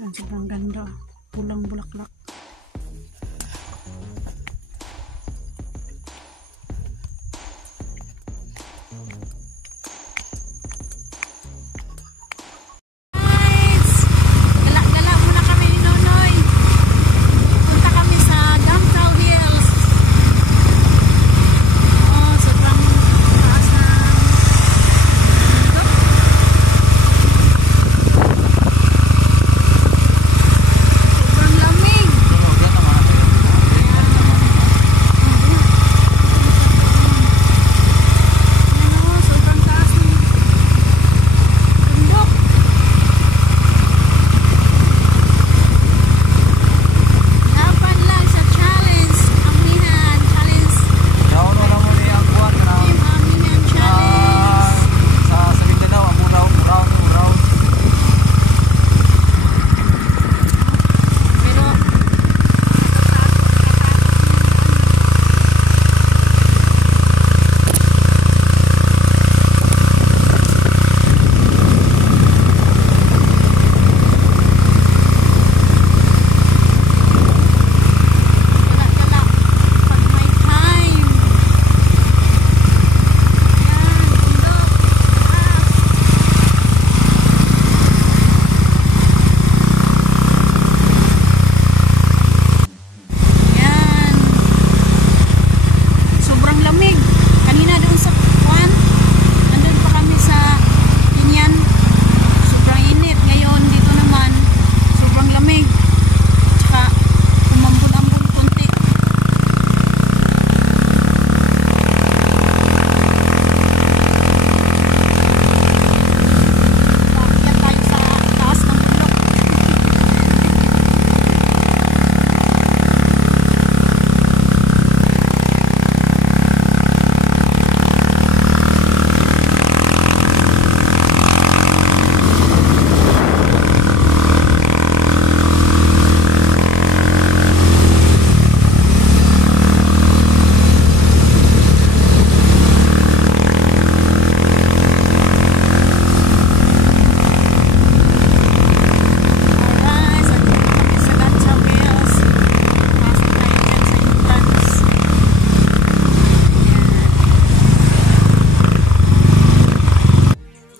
Ang sobrang ganda. Pulang bulaklak.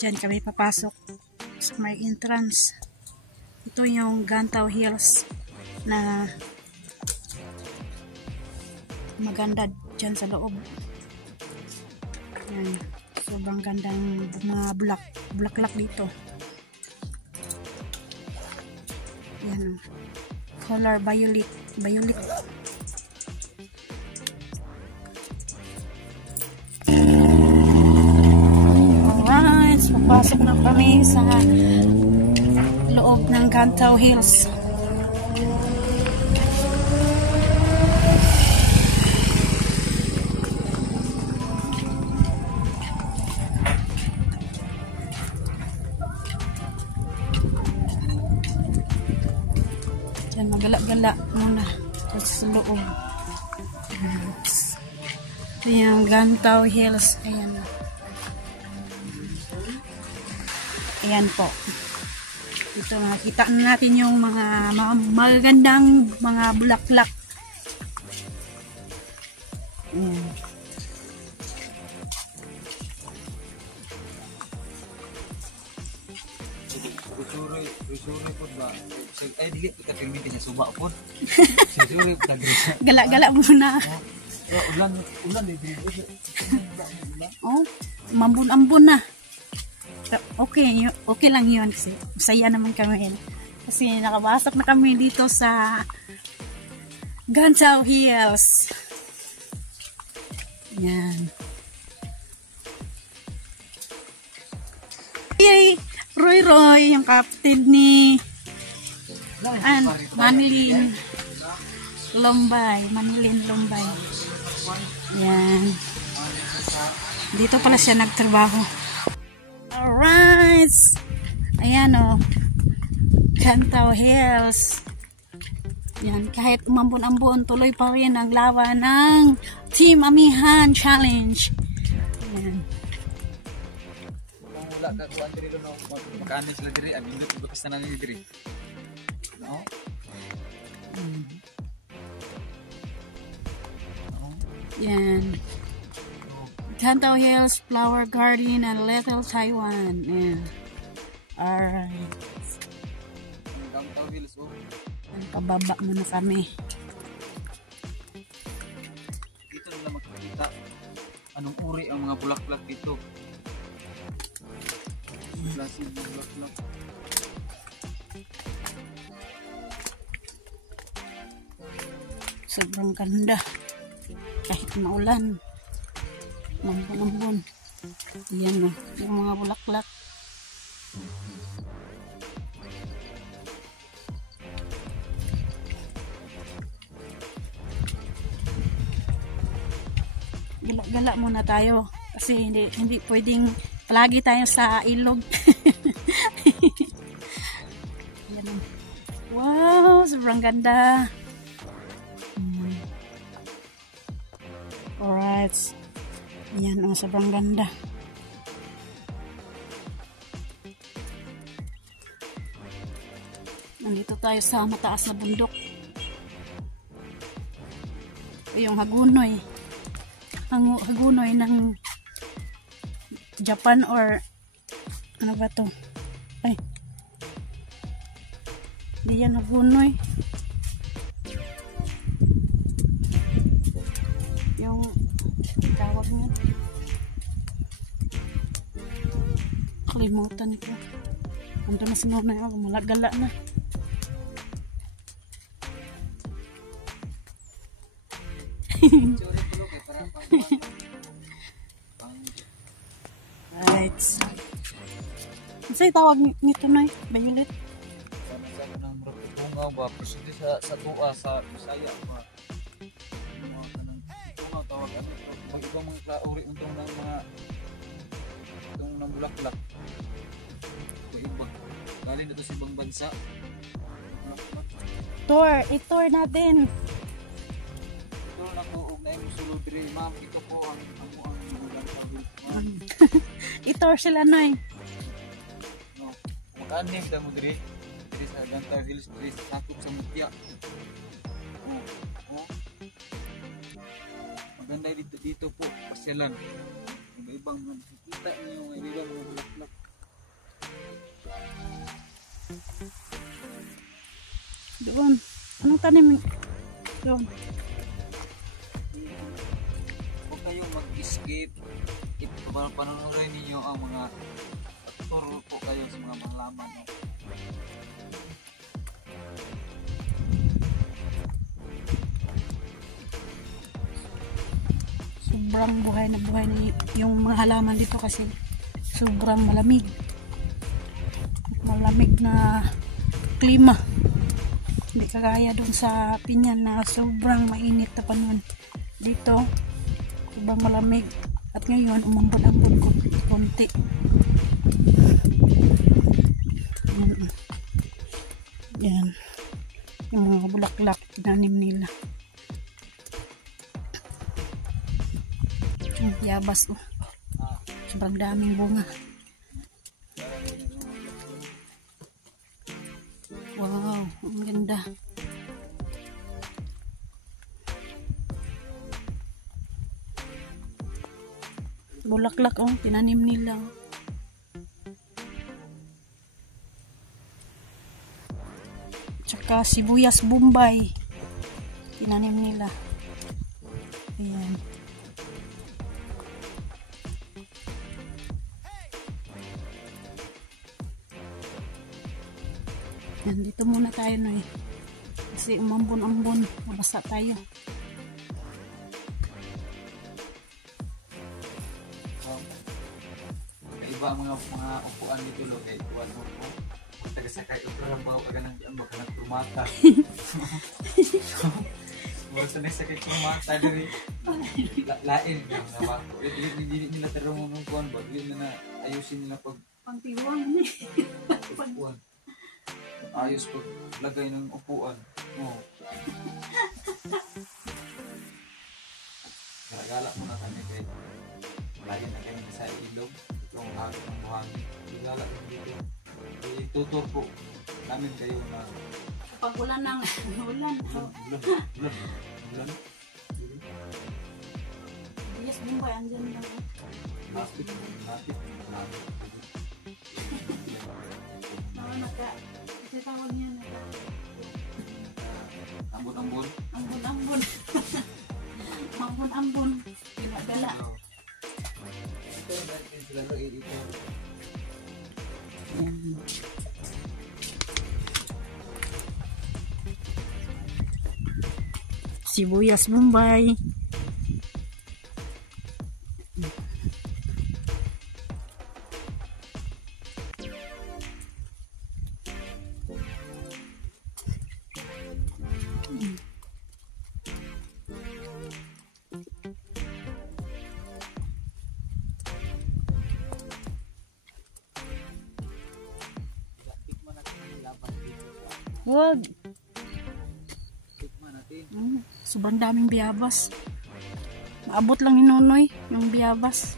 Diyan kami papasok sa may entrance. Ito yung Gantaw Hills na maganda dyan sa loob. Yan. Sobrang gandang mga bulaklak dito. Yan. Color violet. Violet. Pasok na kami sa loob ng Gantaw Hills. Diyan magala-gala muna sa loob. Ito yung Gantaw Hills. Ayan. Ayan po. Ito, nakita natin yung mga magandang mga bulaklak. Ayan. Susuri po ba? Ay, dili ka permit niya suba po. Susuri po tagrisa. Gala-gala muna. Ulan dito. Oh, mambun-ambun na. Okay lang yun kasi masaya naman kami. Kasi nakabasok na kami dito sa Gantaw Hills. Yan. Yay! Roy, yung captain ni Manilin Lombay. Yan. Dito pala siya nagtrabaho. Alright! Ayan o. Gantaw Hills. Yan. Kahit umambon-ambon, tuloy pa rin ang laban ng Team Amihan Challenge. Yan. Wala ka kuan diri no. Makaano sila diri, abindot basta na ni diri. Oh. Oh. Yan. Gantao Hills Flower Garden and Little Taiwan. Yan. Alright. Gantao Hills, oh. Pababa muna kami. Dito nila makikita anong uri ang mga bulaklak dito. Klase ng bulaklak. Sobrang ganda. Kahit maulan. Mambon-mambon. Ayan o. Yung mga bulaklak. Gala-gala muna tayo. Kasi hindi pwedeng palagi tayo sa ilog. Ayan o. Wow! Sobrang ganda. Alright. Ayan o. Sobrang ganda. Nandito tayo sa mataas na bundok. Yung Hagunoy. Ang Hagunoy ng Japan or ano ba to? Ay. Di yan Hagunoy. Yung tawag mo. Kalimutan ko. Ando na sunod na ako. Malagala na. Right. Sa'yo tawag nito na Violet? Sana ng tungaw ba? Presente sa tua, sa Bisaya ba? Mga kanang tungaw tawag ano ito. Mag-ibang mga uri untong ng mga itong ng bulaklak. Iba. Galing na ito sa ibang bansa. Tour natin. Ito na po, na yung suludri. Ma'am, ito po ang I-tour sila na eh. No. Mag-anim na mo diri. Diri sa Gantao Hills, diri sa sakop sa Mutya. Oh. Maganda dito po, pasyalan. Iba-ibang nakikita niyo, iba-ibang mga bulaklak. Doon. Anong tanim? Doon. Huwag kayong mag-escape. Panonorin ninyo ang mga aktor po kayo sa mga malaman. No? Sobrang buhay na yung mga halaman dito kasi sobrang malamig. Malamig na klima. Hindi kagaya doon sa Pinyan na sobrang mainit na panahon. Dito, sobrang malamig. At ngayon, umambon-ambon konti. Yan. Yung mga bulaklak, tinanim nila. Yabas, oh. Sobrang daming bunga. Wow, ang ganda. Bulaklak, oh, tinanim nila. Tsaka sibuyas Bombay, tinanim nila. Ayan. Dito muna tayo na eh. Kasi umambon-ambon, mabasa tayo. Iba ang mga upuan dito lo kay tuwan mo po. Taga-sakay ito lang ba ka nang diyan baka nagtumata. Mo sa sakay tumata diri. Lain yung naman. Dili nila tarong ng kuan ba? Dili na ayusin nila pag Pangtiwang ni. upuan. Ayos pag lagay ng upuan. Oh. Gala mo na kami kay layo na kami sa ilog. Itong hagit ng buhangin. Gala mo dito. Itutur po namin kayo na pag ulan ng ulan. Bulan. Yes, Bombay, andyan lang. Hapit. Kasi tawag niya naka. Ambon. Ambon. Ambon. Gala. Ito, dahil sila ito. Yan. Sibuyas Bombay. Wag. Tikman natin. Sobrang daming biyabas. Maabot lang ni Nonoy yung biyabas.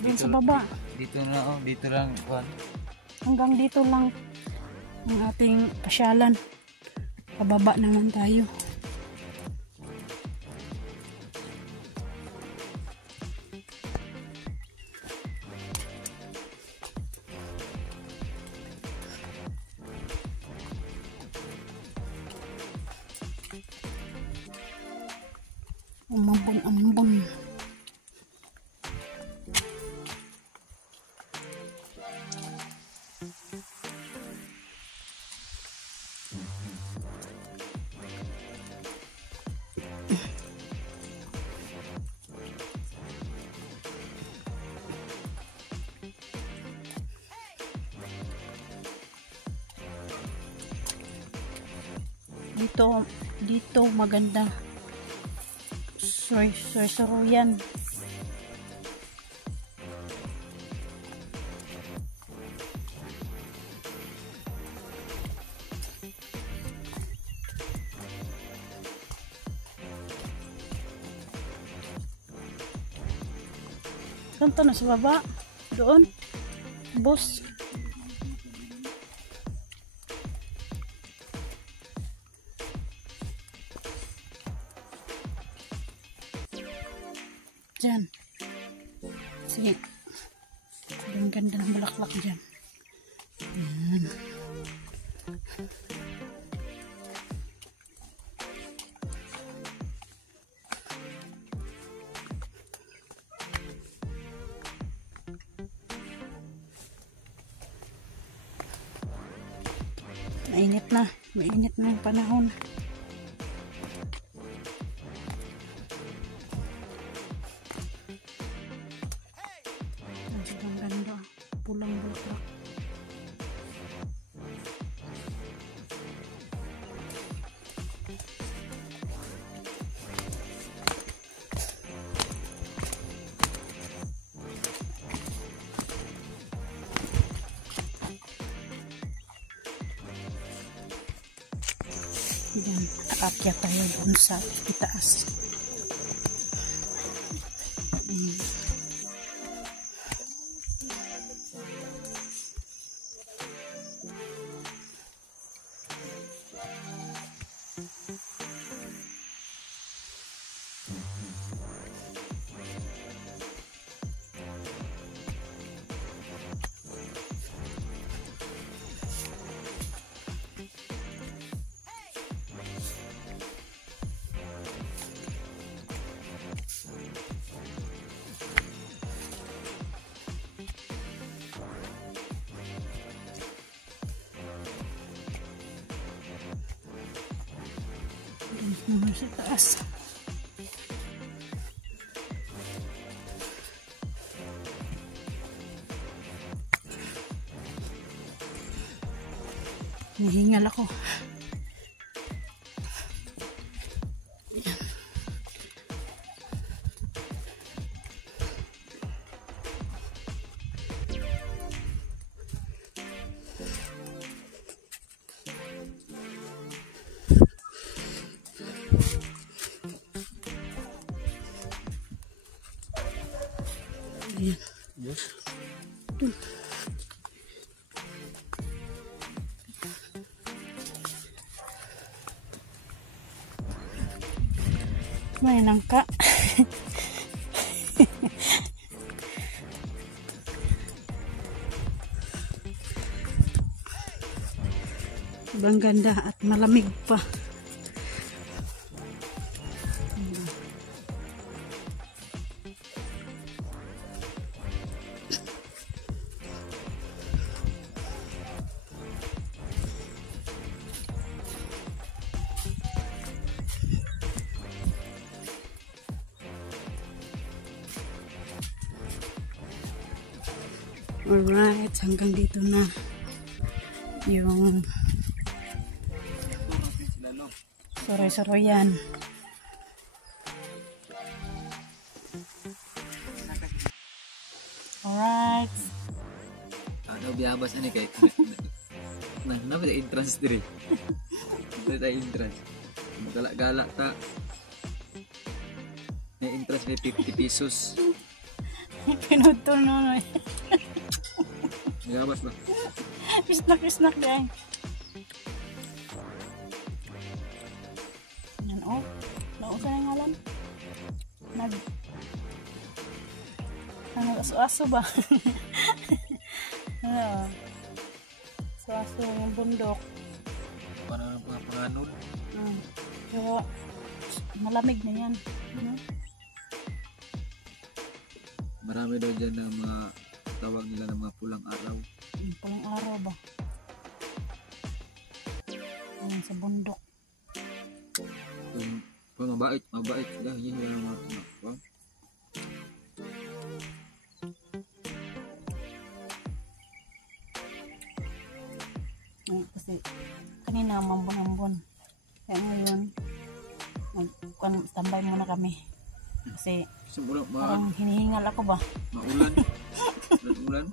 Doon sa baba. Dito na, dito lang. Hanggang dito lang ang ating pasyalan. Pababa naman tayo. Ambon. Dito maganda. Soy-soy-soy yan. Kanto na sa baba. Doon. Boss. Diyan. Sige. Ang ganda ng bulaklak dyan. Yan. Mainit na yung panahon. Ang ganda, pulang bulaklak. Yan, nakaakyat tayo dun sa itaas. Naman sa taas. Nahingal ako. May nangka. Ibang ganda at malamig pa. Alright, hanggang dito na yung soroy-soroy yan. Alright. Ano biyabas ani kay na ba entrance dire. Ito entrance. Gala-gala ta. May entrance may 50 pesos. Pinutol no. Biyabas ba? Kisnak dahil. Yan o. Nausa na ngalan. Aso-aso ba? Aso-aso yung bundok. Paano ng mga panganod? Pero malamig na yan. Marami daw dyan na mga tawag nila ng mga pulang araw. Pulang araw ba? Ayan sa bundok. Kung mabait sila, yun yung mga kasi kanina mambon-ambon. Kaya ngayon tambay muna kami. Kasi parang hinihingal ako ba? Maulan? Ulan?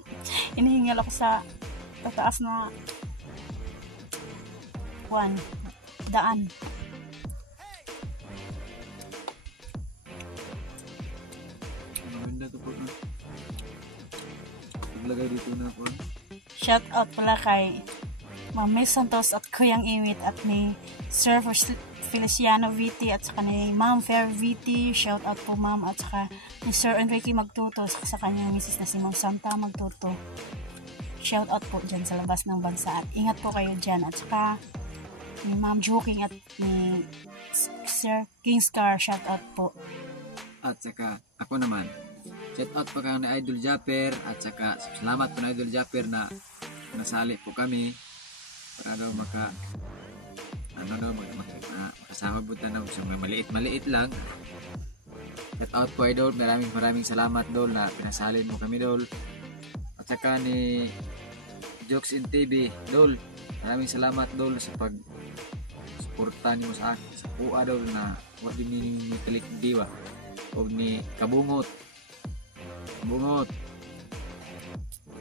Hinihingal ako sa tataas na daan. Maganda ito po na. Paglagay dito na ako. Shout out pala kay Ma'am May Santos at Kuyang Iwit at ni Sir Feliciano VT at saka ni Ma'am Fair VT. Shout out po ma'am at saka ni Sir Enrique Magtuto sa kanyang misis na si Ma'am Santa Magtuto. Shout out po dyan sa labas ng bansa at ingat po kayo dyan at saka ni Ma'am Joking at ni Sir Kingscar. Shout out po. At saka ako naman. Shout out pa kang na Idol Japper at saka salamat po na Idol Japper na nasali po kami para daw makasama po na so maliit lang. Shout out po Idol, maraming salamat Dol na pinasalin mo kami Dol. At saka ni Jokes in TV Dol, maraming salamat Dol sa pag-suporta niyo sa akin sa PUA Dol na wala din ni Talik Diwa o ni Kabungot.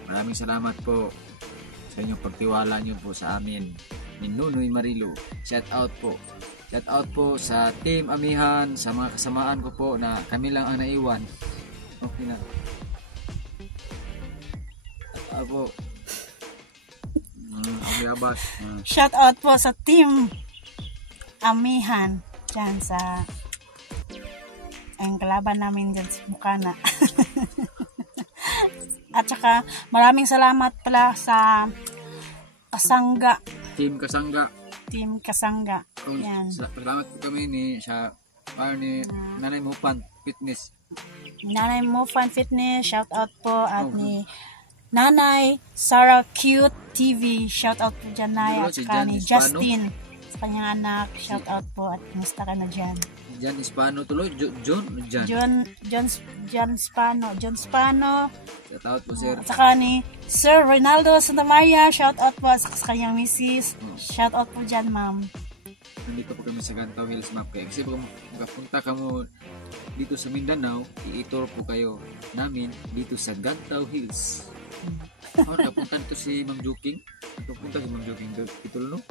Maraming salamat po sa inyong pagtiwala niyo po sa amin ni Nunoy Marilo. Shout out po sa Team Amihan, sa mga kasamaan ko po na kami lang ang naiwan. Okay na. At po shout out po sa Team Amihan dyan sa ang kalaban namin dyan sa Bukana. At saka maraming salamat pala sa Kasangga. Team Kasangga. Yan. Salamat po kami ni Nanay Mupan Fitness. Nanay Mupan Fitness, shout out po at ni Nanay Sarah Cute TV, shout out po dyan na at saka ni Justin sa kanyang anak, shout out po at kumusta ka na dyan? John Hispano tuloy, John Spano. Shout out po sir. At saka ni Sir Ronaldo Santa Maria, shout out po sa kanyang misis. Shout out po dyan ma'am. Nandito po kami sa Gantaw Hills Map kaya kasi kung makapunta ka mo dito sa Mindanao, i-tour po kayo namin dito sa Gantaw Hills. Nakapunta dito si Ma'am Joking. Nakapunta si Ma'am Joking dito no?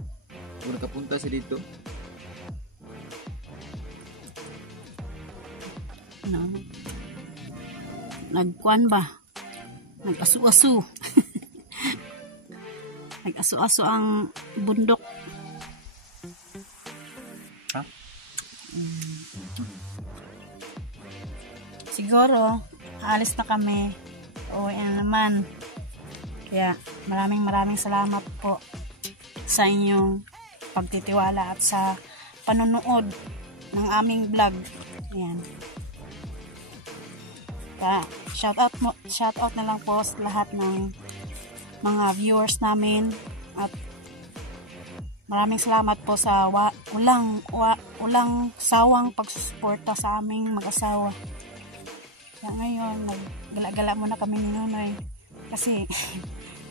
Kung nakapunta siya dito. Nagkuan ba? Nag-asu-asu. Nag-asu-asu ang bundok. Ha? siguro aalis na kami, uwi na naman. Kaya maraming salamat po sa inyong pagtitiwala at sa panonood ng aming vlog. Ayan. Kaya shout out na lang po sa lahat ng mga viewers namin at maraming salamat po sa walang sawang pagsusuporta sa aming mag-asawa. Kaya ngayon naggala-gala muna kami ni Nonoy kasi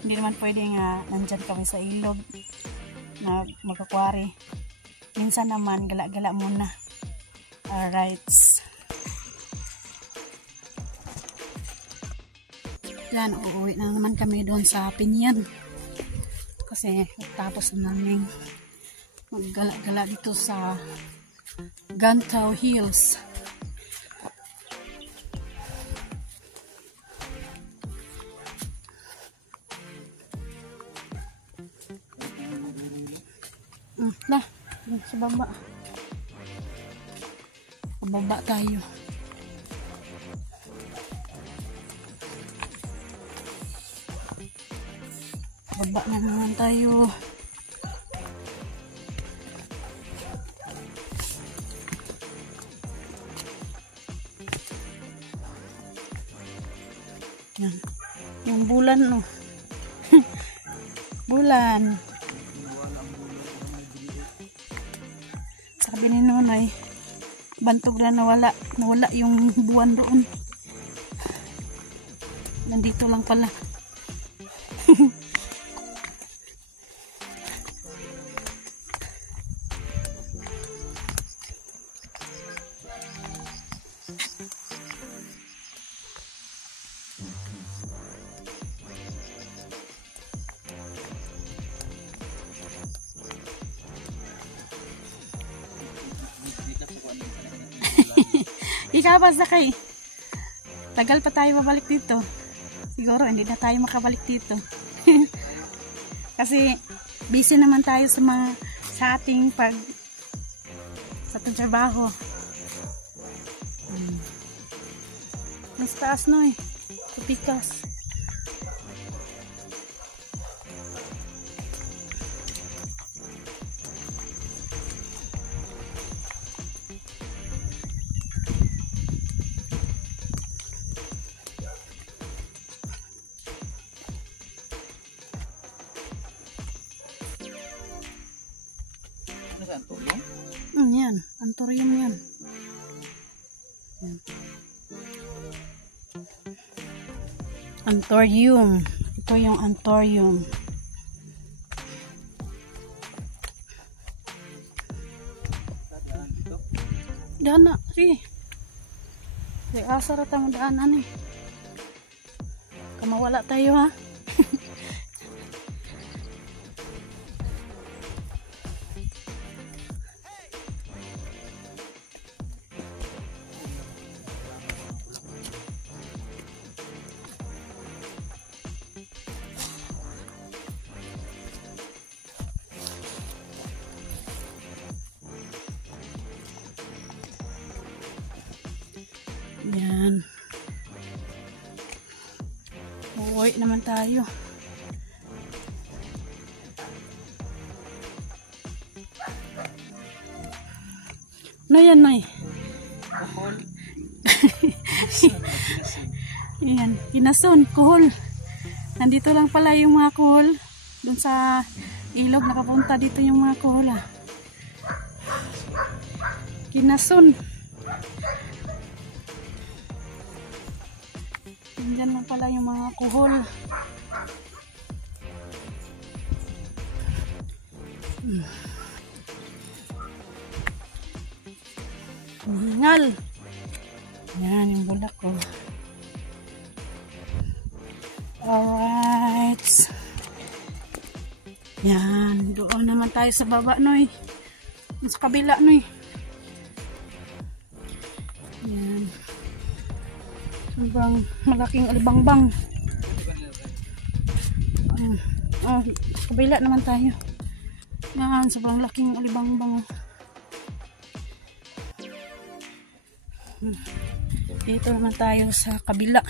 hindi naman pwede nga nandyan kami sa ilog na magkakwari. Minsan naman gala-gala muna. Alright. Yan, uuwi na naman kami doon sa Pinyan. Kasi tapos na namin maggala-gala dito sa Gantao Hills. Sa baba. Pababa tayo. Baba na naman tayo. Yan. Yung bulan, no. Bulan. Sabi ni Nonoy, bantog na nawala yung buwan doon. Nandito lang pala. Ikaw ba sakay? Tagal pa tayo mabalik dito. Siguro hindi na tayo makabalik dito. Kasi busy naman tayo sa ating sa ating trabaho. Mas taas no eh. Tupikas. Yan, antorium yan. Antorium. Ito yung antorium. Dana, si. Di asar at ang daanan eh. Kamawala tayo ha. Yan. Uwi naman tayo. Ano yan, Nay? Kuhol. Yan, kinason, kuhol. Nandito lang pala yung mga kuhol. Doon sa ilog, nakapunta dito yung mga kuhol. Kinason. Diyan lang pala yung mga kuhol. Hingal. Yan yung bulak ko. Alright. Yan. Doon naman tayo sa baba, Noy. Sa kabila, Noy. Yan. Sobrang malaking alibangbang. Sa kabila naman tayo. Yan. Sobrang laking alibangbang. Dito naman tayo sa kabila.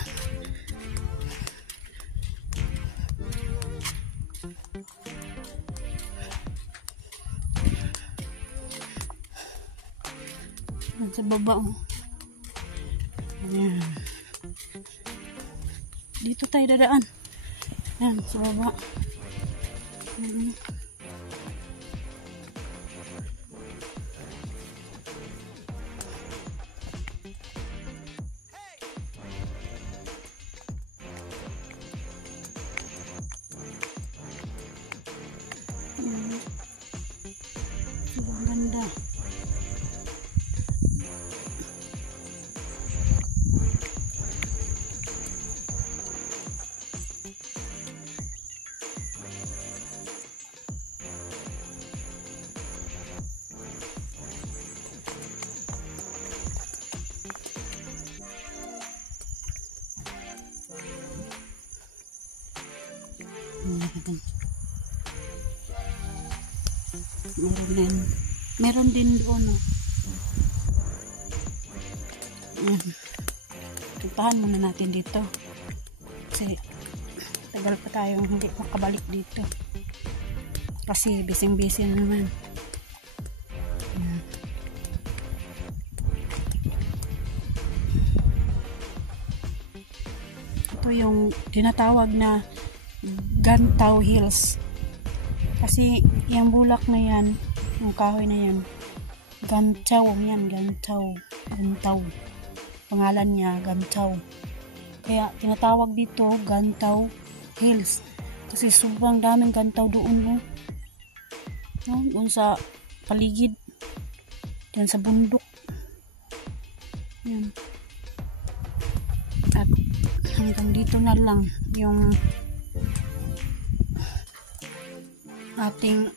Sa baba, oh. Ayan. Dito tayo dadaan. Ayan, sa baba. Ayan. Ang ganda. Meron din doon, oh. Puntahan muna natin dito kasi tagal pa tayong hindi makabalik dito kasi bising-busy naman. Ito yung tinatawag na Gantaw Hills kasi yung bulak na yan, yung kahoy na yan, Gantaw yan, Gantaw. Pangalan niya, Gantaw. Kaya tinatawag dito, Gantaw Hills. Kasi sobrang daming gantaw doon, no? No? Doon sa paligid. Diyan sa bundok. Yan. At hanggang dito na lang yung ating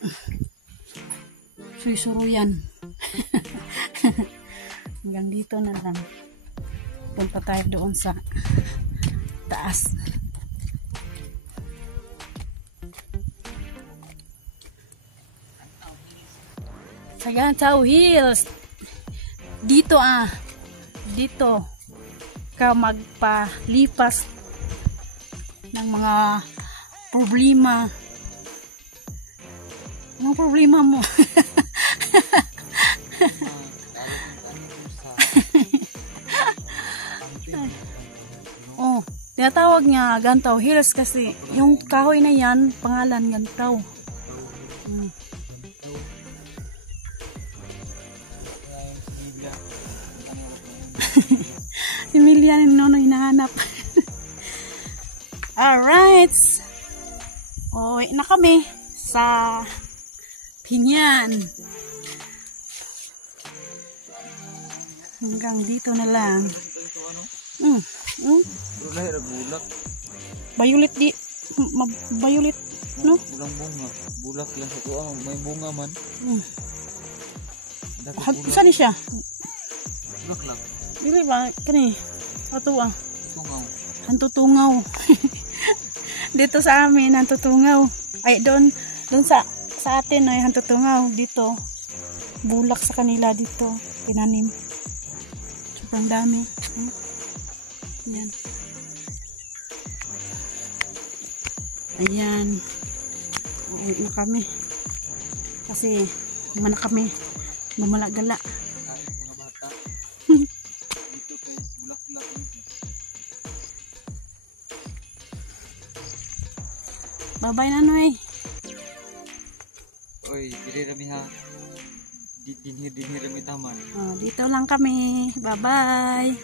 suisuruyan. Hanggang dito na lang. Punta tayo doon sa taas. Sa Gantaw Hills. Dito dito ka magpalipas ng mga problema. Anong problema mo? Oh, tinatawag niya Gantaw Hills kasi yung kahoy na yan, pangalan Gantaw. Si Milian yung nono hinahanap. Alright. Uwi na kami sa Pinyan. Hanggang dito na lang. Violet di violet, no? Bulang bunga, bulak lang sa tuwa, may bunga man. Saan siya? Bulak lang. Dili ba kani? Sa tuwa. Tungaw. Hantutungaw. Dito sa amin hantutungaw. Ay doon sa atin ay hantutungaw. Dito bulak sa kanila dito, tinanim. Sobrang dami. Ayan. Ayan. Uwi na kami. Kasi naman na kami mamalagala. Mga bata. Dito po, bulak-bulak. Bye-bye na, Noy. Oy, diri rami ha. Dinhir rami taman. Dito lang kami. Bye-bye.